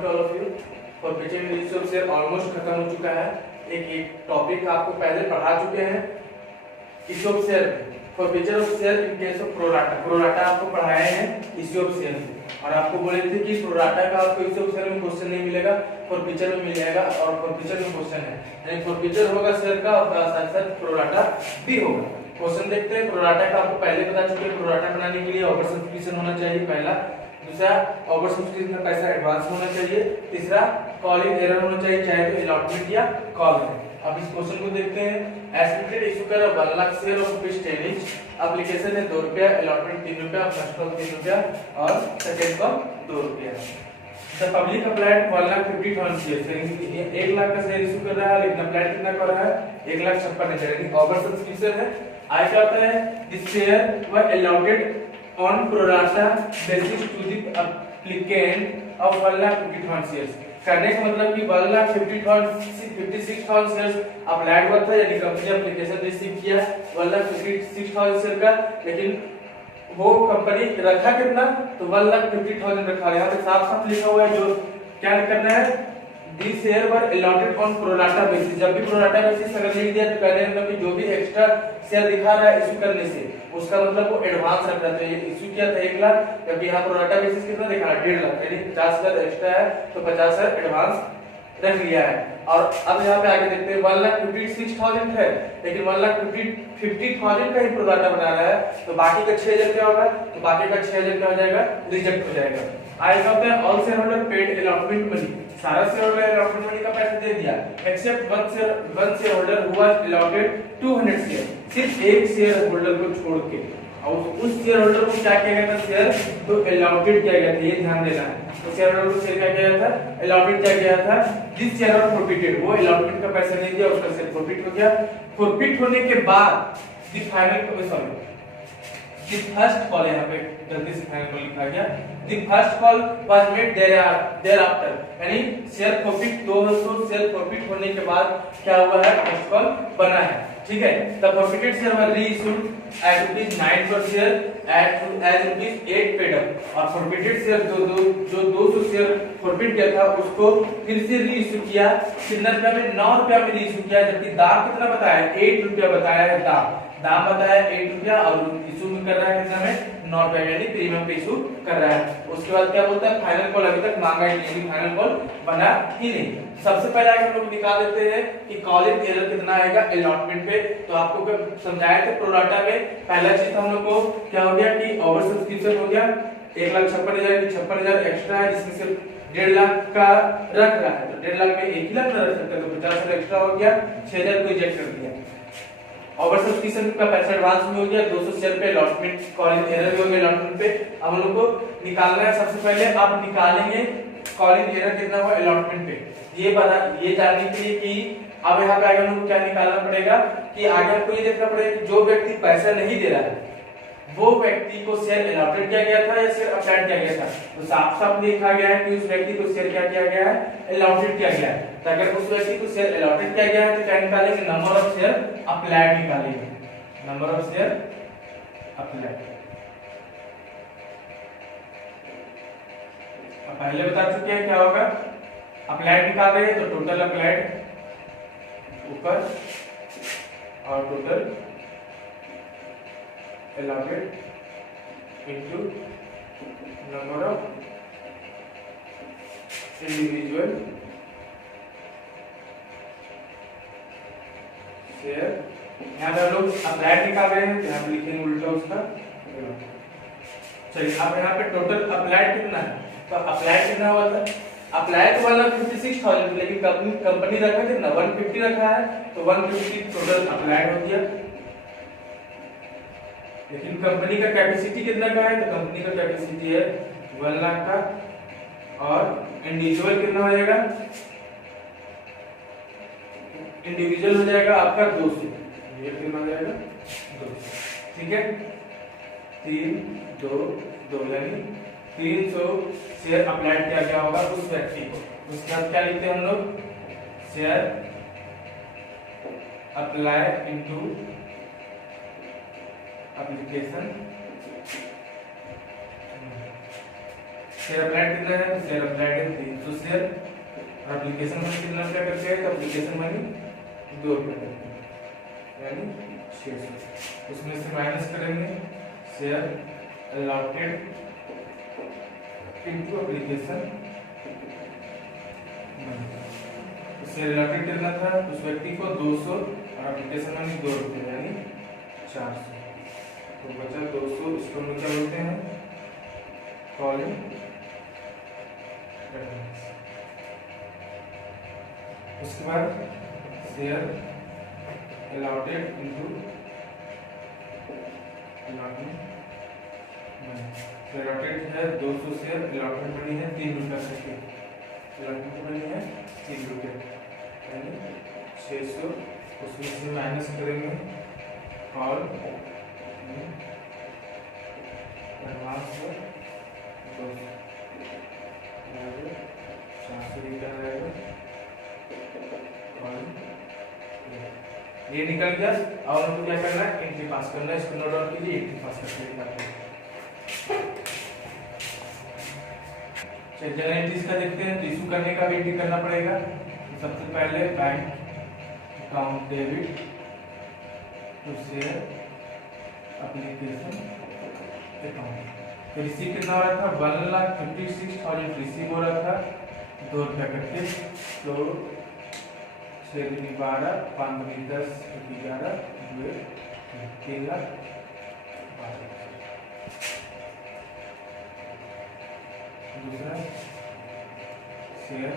Morning to all of you. Forfeiting issue of share almost खत्म हो चुका है। एक टॉपिक आपको पहले पढ़ा चुके हैं issue of share for pitching of share in case of pro rata आपको पढ़ाए हैं इशू ऑफ शेयर और आपको बोले थे कि प्रोराटा का आपको इशू ऑफ शेयर में क्वेश्चन नहीं मिलेगा, फॉर पिचर में मिल जाएगा और फॉर पिचर में क्वेश्चन है, यानी फॉर पिचर होगा शेयर का और साथ साथ प्रोराटा भी होगा। क्वेश्चन देखते हैं। प्रोराटा का आपको पहले बता चुके हैं, प्रोराटा बनाने के लिए ओवर सब्सक्रिप्शन होना चाहिए पहला, दूसरा ओवर सब्सक्रिप्शन का पैसा एडवांस होना चाहिए, तीसरा कॉलिंग एरर होना चाहिए, चाहे तो अलॉटमेंट या कॉल है। अब इस क्वेश्चन को देखते हैं। एस्टिमेटेड इशू कर 1 lakh share of rupees 10 each, application है 2 रुपया, अलॉटमेंट 3 रुपया, फर्स्ट कॉल 3 रुपया और सेकंड कॉल 2 रुपया। The public applied 1,50,000 share, 1 lakh का शेयर इशू कर रहा है, लेकिन अप्लाइड कितना कर रहा है 1,56,000, यानी ओवर सब्सक्रिप्शन है। आई क्या होता है, this share were allotted on pro rata basis to the applicant of 1,50,000 shares. करने का मतलब कि 1,56,000 शेयर्स अप्लाइड हुआ था, यानी कंपनी एप्लीकेशन रिसीव किया 1,56,000 शेयर का, लेकिन वो कंपनी रखा कितना, तो 1,50,000 रखा। यहाँ पे साफ साफ लिखा हुआ है जो क्या करना है, the share were allotted on pro rata basis. जब भी प्रोराटा बेसिस अगर लिख दिया तो कहने मतलब कि जो भी एक्स्ट्रा शेयर दिखा रहा है इशू करने से उसका मतलब वो एडवांस रख रहा है। तो ये इशू किया था 1 लाख, जबकि यहाँ प्रोराटा बेसिस कितना दिखा रहा है 1.5 लाख, यानी 50,000 एक्स्ट्रा है तो 50,000 एडवांस रख लिया है। और अब यहाँ पे आगे देखते हैं 1,56,000 है, लेकिन 1,50,000 का ही प्रोराटा बना रहा है, तो बाकी का 6,000 क्या होगा, तो बाकी का 6,000 क्या हो जाएगा, रिजेक्ट हो जाएगा। आएगा होता है all share holder paid allotment money, सारा शेयर होल्डर अलॉटमेंट मनी का पैसा दे दिया except one share holder who was allotted 200 share, सिर्फ एक शेयर होल्डर को छोड़ के, और उस शेयर होल्डर को क्या किया गया था, शेयर तो अलॉटेड किया गया था, ये ध्यान देना है। तो शेयर होल्डर को शेयर क्या किया गया था, अलॉटेड किया गया था। जिस शेयर और प्रॉफिटेड, वो अलॉटमेंट का पैसा नहीं दिया, उसका शेयर प्रॉफिट हो गया। प्रॉफिट होने के बाद the final sorry The first call, यहाँ पे गलती से फाइनल कॉल लिखा गया, the first call was made thereafter, यानी शेयर प्रॉफिट 200 शेयर प्रॉफिट होने के बाद क्या हुआ है, फर्स्ट कॉल बना है, ठीक है। The profited share were reissued at ₹9 per share as ₹8 paid up, और प्रॉफिटेड शेयर जो 200 शेयर प्रॉफिट किया था उसको फिर से रीइश्यू किया, कितना रुपया में, 9 रुपया में रीइश्यू किया, जबकि दाम कितना बताया, 8 रुपया बताया है, दाम बताया 8 रुपया और इशू में कर रहा है कितना में 9 रुपया, यानी प्रीमियम पे इशू कर रहा है। उसके बाद क्या बोलता है, फाइनल कॉल अभी तक मांगा ही नहीं, फाइनल कॉल बना ही नहीं। सबसे पहले हम लोग निकाल देते हैं कि कॉलिंग एरर कितना आएगा अलॉटमेंट पे। तो आपको समझाया था प्रोराटा में पहला चीज हम लोग को क्या हो गया कि ओवर सब्सक्रिप्शन हो गया, 1,56,000 की 56,000 एक्स्ट्रा है, जिसमें से 1.5 लाख का रख रहा है, तो 1.5 लाख में 1 ही लाख रख सकते हैं, तो 50,000 एक्स्ट्रा हो गया, 6,000 को रिजेक्ट कर दिया। ओवर सब्सक्रिप्शन का पैसा एडवांस में हो गया, 200 शेयर पे अलॉटमेंट कॉलिंग एरर भी हो गया अलॉटमेंट पे। अब हम लोग को निकालना है, सबसे पहले आप निकालेंगे कॉलिंग एरर कितना हुआ अलॉटमेंट पे, ये जानने के लिए कि अब यहाँ पे आगे हम लोग क्या निकालना पड़ेगा कि आगे हमको ये देखना पड़ेगा कि जो व्यक्ति पैसा नहीं दे रहा है वो व्यक्ति को शेयर अलॉटेड किया गया था या शेयर अप्लाइड किया गया था। तो साफ साफ लिखा गया है कि उस व्यक्ति को शेयर क्या किया गया है, अलॉटेड किया गया है। तो अगर उस व्यक्ति को शेयर अलॉटेड किया गया है तो क्या निकालेंगे, नंबर ऑफ शेयर अप्लाइड निकालेंगे, नंबर ऑफ शेयर अप्लाइड। पहले बता चुके हैं क्या होगा, अप्लाइड निकाल रहे हैं तो टोटल अप्लाइड ऊपर और total allotted into number of individual share। यहाँ पे हम लोग अप्लाइड निकाल रहे हैं, यहाँ पे लिखेंगे उल्टा उसका। चलिए अब यहाँ पे टोटल अप्लाइड कितना है, तो अप्लाइड कितना हुआ था, अप्लाइड 1,56,000, लेकिन कंपनी रखा कितना 150 रखा है, तो 150 टोटल अप्लाइड हो गया। लेकिन कंपनी का कैपेसिटी कितना का है, तो कंपनी का कैपेसिटी है 1 लाख का, और इंडिविजुअल कितना हो जाएगा, इंडिविजुअल हो जाएगा आपका 200, ये कितना हो जाएगा 200, ठीक है, 3 2 2 यानी 300 शेयर अप्लाइड किया गया होगा उस व्यक्ति को। उसके बाद क्या लिखते हैं हम लोग, share apply into application share applied कितना है, शेयर अप्लाइड है 300 शेयर, और एप्लीकेशन मनी कितना रुपया करके है, तो एप्लीकेशन मनी 2 रुपये करके यानी 600। उसमें से माइनस करेंगे share allotted into application money. Share allotted कितना था उस व्यक्ति को 200 और एप्लीकेशन मनी 2 रुपये यानी 400, तो बचा 200। इसको हम क्या बोलते हैं, कॉलिंग एडवांस। उसके बाद share allotted into allotment money. Allotted है 200 शेयर, अलॉटमेंट मनी है 3 रुपये करके, अलॉटमेंट मनी है 3 रुपये यानी 600। उसमें से माइनस करेंगे कॉल एडवांस 400 रिटर्न आएगा। ये निकल गया। और हमको क्या करना है, एंट्री पास करना है। इसको नोट डाउन कीजिए, एंट्री पास करके दिखाते हैं। चलिए जनरल एंट्रीज का देखते हैं। तो इशू करने का भी एंट्री करना पड़ेगा। तो सबसे पहले bank account debit to share application account. तो रिसीव कितना हो रहा था, 1,56,000 रिसीव हो रहा था 2 रुपया करके। तो 6 दूनी 12, 5 दूनी 10, 11, 3,12,000। दूसरा share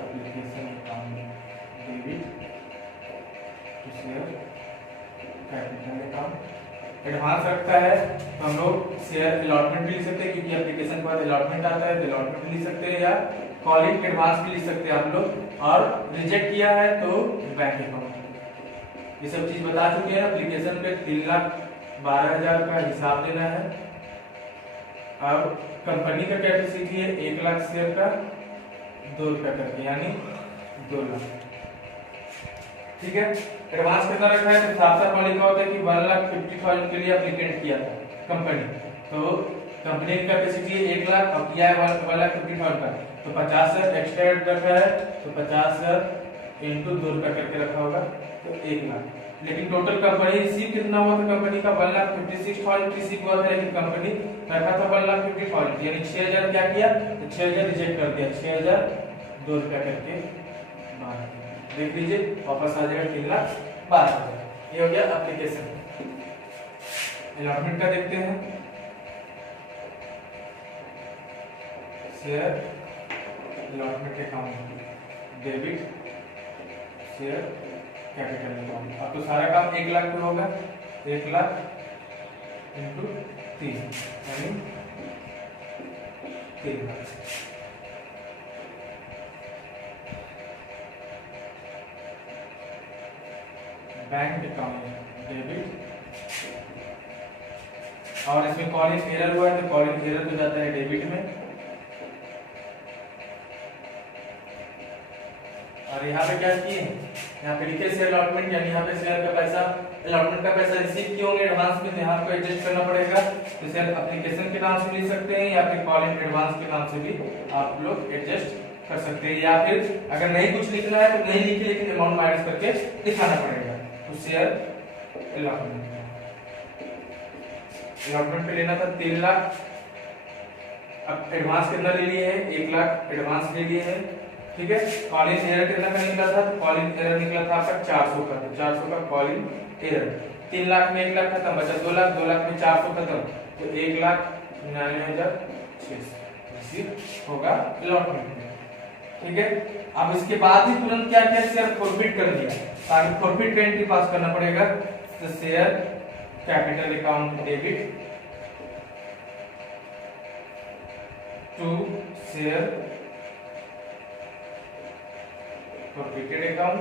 application account debit to share capital account. Advance रखता है तो हम लोग शेयर अलॉटमेंट भी लिख सकते हैं, क्योंकि एप्लीकेशन के बाद अलॉटमेंट आता है तो अलॉटमेंट भी लिख सकते हैं, या कॉलिंग एडवांस भी लिख सकते हैं आप लोग। और रिजेक्ट किया है तो बैंक अकाउंट। ये सब चीज बता चुके हैं। एप्लीकेशन पे 3,12,000 का हिसाब देना है। अब कंपनी का कैपेसिटी है 1,00,000 शेयर का 2 रुपया करके यानी 2 लाख। ठीक है। एडवांस कितना रखा है, तो साफ साफ लिखा होता है कि 1,50,000 के लिए एप्लीकेंट किया था कंपनी। तो कंपनी की कैपेसिटी है 1,00,000 और किया है 1,50,000 का, तो 50,000 एक्स्ट्रा रखा है। तो 50,000 इंटू 2 रुपया करके रखा होगा तो 1,00,000। लेकिन टोटल कंपनी रिसीव कितना हुआ था, कंपनी का 1,56,000 रिसीव हुआ था, लेकिन कंपनी रखा था 1,50,000 यानी 6,000 क्या किया, तो 6,000 रिजेक्ट कर दिया। 6,000 2 रुपया करके देख लीजिए, वापस आ जाएगा 3,12,000। ये हो गया एप्लीकेशन। अलॉटमेंट का देखते हैं। Share allotment account debit share capital account. अब तो सारा काम 1,00,000 पे होगा। 1,00,000 इंटू 3 यानी 3,00,000। बैंक अकाउंट डेबिट, और इसमें कॉलिंग एरर हुआ है तो कॉलिंग एरर हो जाता है डेबिट में। और यहाँ पे क्या किए, यहाँ पे लिखे शेयर अलॉटमेंट, यानी यहाँ पे शेयर का पैसा अलॉटमेंट का पैसा रिसीव किए होंगे एडवांस में, तो यहाँ पे एडजस्ट करना पड़ेगा। तो शेयर एप्लीकेशन के नाम से लिख सकते हैं, या फिर कॉलिंग एडवांस के नाम से भी आप लोग एडजस्ट कर सकते हैं। या फिर अगर नहीं कुछ लिखना है तो नहीं लिखे, लेकिन अमाउंट माइनस करके दिखाना पड़ेगा। तो शेयर अलॉटमेंट पे लेना था 3,00,000। अब एडवांस कितना ले लिए हैं, 1,00,000 एडवांस ले लिए हैं। ठीक है। कॉलिंग एरर कितना का निकला था, तो कॉलिंग एरर निकला था आपका 400 का। तो 400 का कॉलिंग एरर। 3,00,000 में 1,00,000 खत्म, बचा 2,00,000, 2,00,000 में 400 खत्म, तो 1,99,600 रिसीव होगा अलॉटमेंट में। ठीक है। अब इसके बाद ही तुरंत क्या किया, शेयर फॉरफिट कर दिया, ताकि फॉरफिट का एंट्री पास करना पड़ेगा। तो share capital account debit to share forfeited account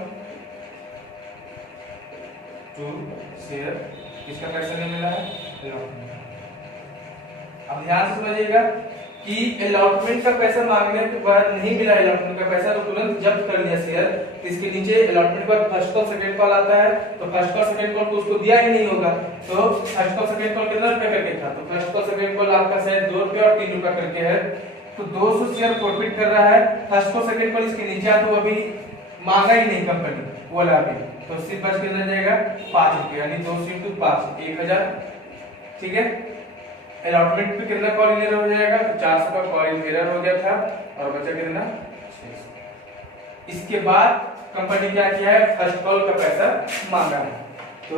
to share, किसका पैसा नहीं मिला है, अलॉटमेंट। अब ध्यान से समझिएगा, कि अलॉटमेंट का पैसा मांगने के बाद नहीं मिला अलॉटमेंट का पैसा तो तुरंत जब्त कर लिया शेयर, तो इसके नीचे अलॉटमेंट का फर्स्ट कॉल सेकंड कॉल आता है, तो फर्स्ट कॉल सेकंड कॉल तो उसको दिया ही नहीं होगा, तो फर्स्ट कॉल सेकंड कॉल कितना रुपए करके था, तो फर्स्ट कॉल सेकंड कॉल आपका शायद 2 रुपए और 3 रुपए करके है, तो 200 शेयर प्रॉफिट कर रहा है। फर्स्ट कॉल सेकंड कॉल इसके नीचे तो अभी मांगा ही नहीं कंपनी बोला अभी, तो सिर्फ बच कितना जाएगा 5 रुपए, यानी 200 × 5 1000, ठीक है। अलॉटमेंट पे कितना कॉल एरर हो जाएगा, तो 400 का कॉल एरर हो गया था और बचा कितना 600। इसके बाद कंपनी क्या किया है, फर्स्ट कॉल का पैसा मांगा है, तो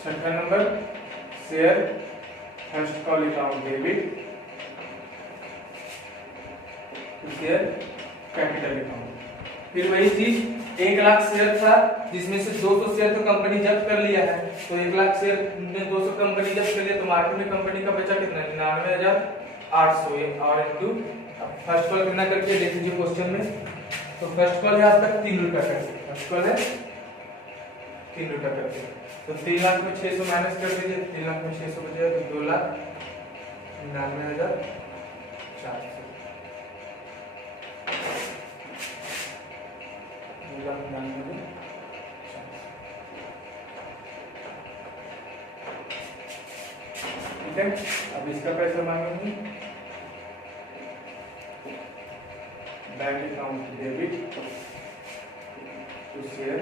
छठा number share first call account debit share capital account. फिर वही चीज 1 लाख शेयर था जिसमें से 200 शेयर तो कंपनी जब्त कर लिया है, तो 1 लाख शेयर में 200 कंपनी जब्त कर लिया, तो मार्केट में कंपनी का बचा कितना 99,800 और इनटू फर्स्ट कॉल कितना करके देख लीजिए क्वेश्चन में, तो फर्स्ट कॉल है आपका 3 रुपया करके, फर्स्ट कॉल है 3 रुपया करके, तो 3 लाख में 600 माइनस कर दीजिए, 3 लाख में 600 बचेगा तो 2,99,400 ठीक है। अब इसका पैसा मांगेंगे bank account debit to share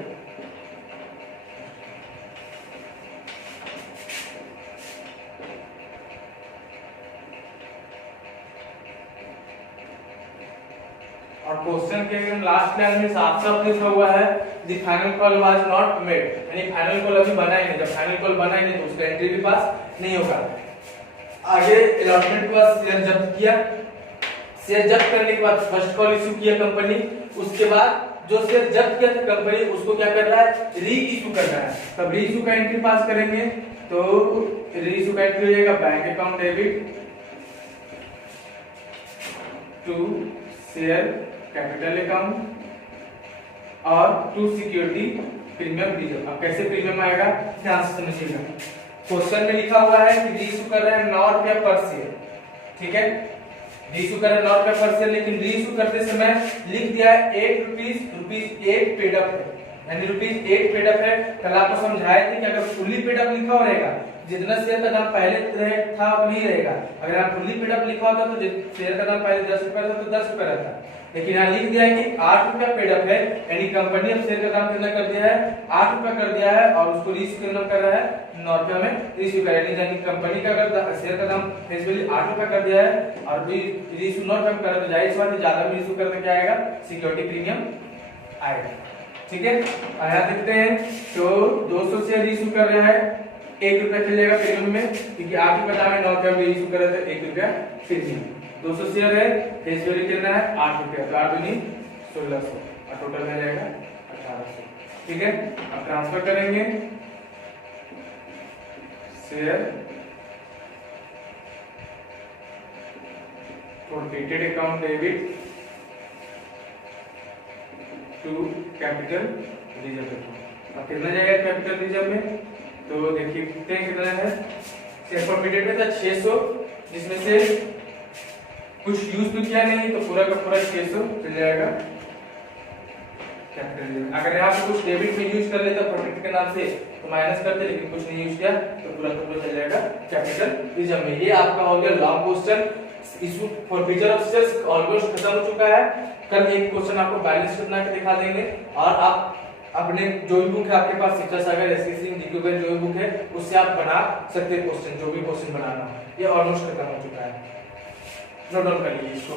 और क्वेश्चन के लास्ट लाइन में साफ साफ लिखा हुआ है the final call was not made, यानी फाइनल कॉल अभी बना ही नहीं, जब फाइनल कॉल बना ही नहीं तो उसका एंट्री भी पास नहीं होगा। आगे अलॉटमेंट के बाद शेयर जब्त किया, शेयर जब्त करने के बाद फर्स्ट कॉल इशू किया कंपनी, उसके बाद जो शेयर जब्त किया था कंपनी उसको क्या कर रहा है, री इशू कर रहा है। तब री इशू का एंट्री पास करेंगे तो री इशू का एंट्री हो जाएगा bank account debit to share capital account और टू सिक्योरिटी प्रीमियम रिजर्व। अब कैसे प्रीमियम आएगा ध्यान से समझिएगा, क्वेश्चन में लिखा हुआ है कि रीइशू कर रहे हैं 9 रुपया पर शेयर, ठीक है, रीइशू कर रहे हैं 9 रुपया पर शेयर, लेकिन रीइशू करते समय लिख दिया है 8 रुपीज 8 पेड अप है, यानी ₹8 पेड अप है। कल आपको समझाया था कि अगर फुल्ली पेड अप लिखा हो रहेगा जितना शेयर का दाम पहले था वो नहीं रहेगा, अगर आप फुल्ली पेड अप लिखा होता तो शेयर का दाम पहले 10 रुपया था तो 10 रुपया रहता, लेकिन यहाँ लिख दिया है कि 8 रुपया पेड अप है, यानी कंपनी अब शेयर का दाम कितना कर दिया है 8 रुपया कर दिया है और उसको रीइशू कितना कर रहा है 9 रुपया में रीइशू कर, यानी कंपनी का अगर शेयर का दाम फेस वैल्यू 8 रुपया कर दिया है और रीइशू 9 रुपया में कर रहा है तो जाहिर सी बात है ज्यादा रीइशू करने क्या आएगा सिक्योरिटी प्रीमियम आएगा, ठीक है। यहाँ देखते हैं तो 200 शेयर रीइशू कर रहा है 1 रुपया चलेगा प्रीमियम में, क्योंकि 8 रुपया दाम है 9 रुपया में रीइशू कर रहा है 1 रुपया प्रीमियम। 200 शेयर है, फेस वैल्यू कितना है 8 रुपया, तो 8 दूनी 1600 और टोटल में जाएगा 1800, ठीक है। अब ट्रांसफर करेंगे share protected account debit to capital reserve account. अब कितना जाएगा कैपिटल रिजर्व में, तो देखिए कितने कितना है, शेयर प्रोटेक्टेड में था 600, जिसमें से कुछ यूज तो किया नहीं तो पूरा का पूरा 600 चल जाएगा कैपिटल रिजर्व। अगर यहाँ पे कुछ डेबिट में यूज कर लेता प्रोटेक्ट के नाम से तो माइनस करते, लेकिन कुछ नहीं यूज किया तो पूरा का पूरा चल जाएगा कैपिटल रिजर्व में। ये आपका हो गया long question, issue for feature of shares almost खत्म हो चुका है। कल एक क्वेश्चन आपको बैलेंस शीट बना के दिखा देंगे और आप अपने जो भी बुक है आपके पास शिक्षा सागर एसएससी जीके का जो भी बुक है उससे आप बना सकते हैं क्वेश्चन, जो भी क्वेश्चन बनाना, ये ऑलमोस्ट खत्म हो चुका है। नोट डाउन कर लीजिए इसको।